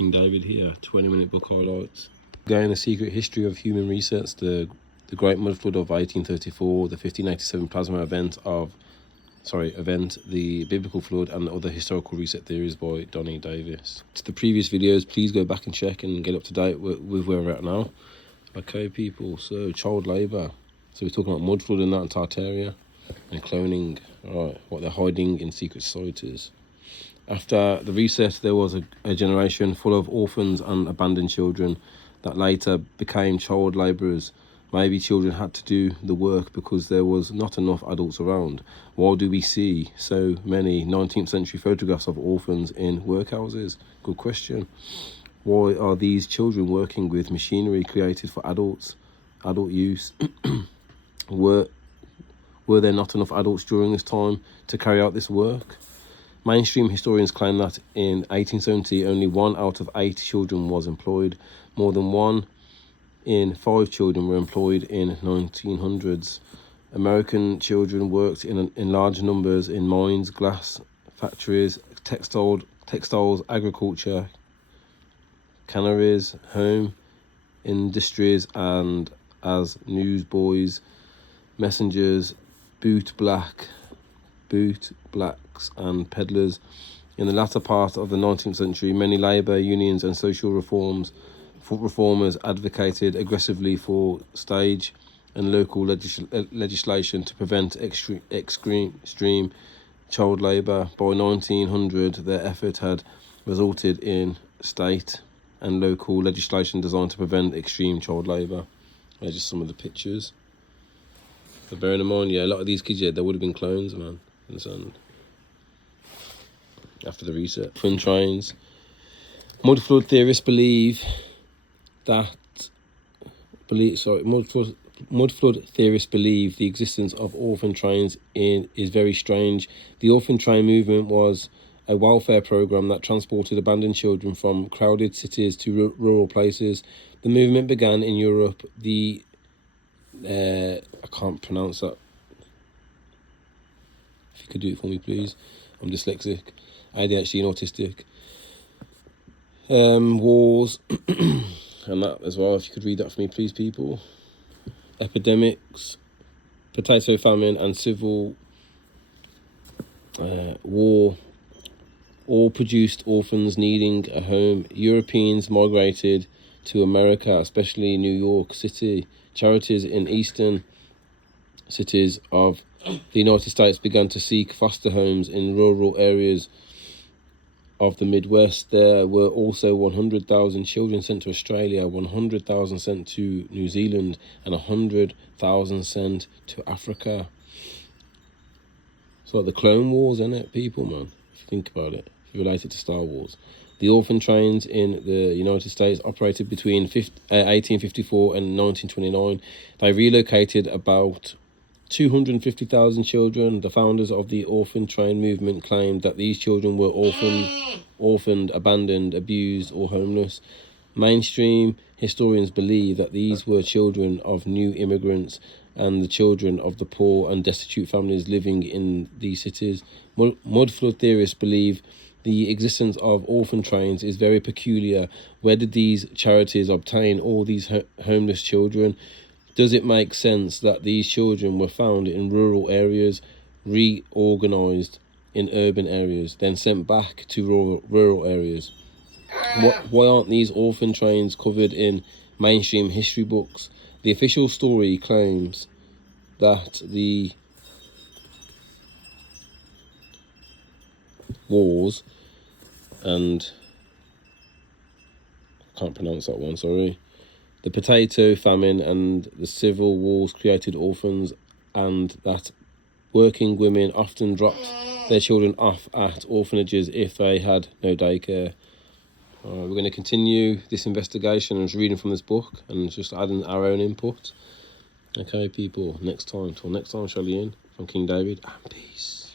King David here, 20-minute book highlights. Again, The Secret History of Human Resets, the Great Mud Flood of 1834, the 1587 plasma event, the Biblical Flood, and other historical reset theories by Donnie Davis. To the previous videos, please go back and check and get up to date with where we're at now. Okay, people, so child labour. So we're talking about mud flood and that in Tartaria, and cloning, right, what they're hiding in secret societies. After the reset, there was a generation full of orphans and abandoned children that later became child labourers. Maybe children had to do the work because there was not enough adults around. Why do we see so many 19th century photographs of orphans in workhouses? Good question. Why are these children working with machinery created for adult use? Were there not enough adults during this time to carry out this work? Mainstream historians claim that in 1870, only 1 out of 8 children was employed. More than 1 in 5 children were employed in 1900s. American children worked in large numbers in mines, glass factories, textiles, agriculture, canneries, home industries, and as newsboys, messengers, boot blacks and peddlers. In the latter part of the 19th century, many labour unions and social reformers advocated aggressively for state and local legislation to prevent extreme child labour. By 1900, their effort had resulted in state and local legislation designed to prevent extreme child labour. There's just some of the pictures. But bearing in mind, yeah, a lot of these kids, yeah, they would have been clones, man, in the sand. After the reset. Twin trains. Mud flood theorists believe the existence of orphan trains is very strange. The orphan train movement was a welfare program that transported abandoned children from crowded cities to rural places. The movement began in Europe. I can't pronounce that. If you could do it for me, please. I'm dyslexic, ADHD and autistic. Wars and that as well. If you could read that for me, please, people. Epidemics, potato famine, and civil war all produced orphans needing a home. Europeans migrated to America, especially New York City. Charities in eastern cities of the United States began to seek foster homes in rural areas of the Midwest. There were also 100,000 children sent to Australia, 100,000 sent to New Zealand, and 100,000 sent to Africa. It's like the Clone Wars, isn't it, people, man? If you think about it, if you relate it to Star Wars. The orphan trains in the United States operated between 1854 and 1929. They relocated about 250,000 children. The founders of the orphan train movement claimed that these children were orphaned, abandoned, abused, or homeless. Mainstream historians believe that these were children of new immigrants and the children of the poor and destitute families living in these cities. Mud flood theorists believe the existence of orphan trains is very peculiar. Where did these charities obtain all these homeless children? Does it make sense that these children were found in rural areas, reorganised in urban areas, then sent back to rural areas? Why aren't these orphan trains covered in mainstream history books? The official story claims that the wars and I can't pronounce that one, sorry. The potato famine and the civil wars created orphans, and that working women often dropped their children off at orphanages if they had no daycare. We're going to continue this investigation and just reading from this book and just adding our own input. Okay, people, till next time, Charlie from King David, and peace.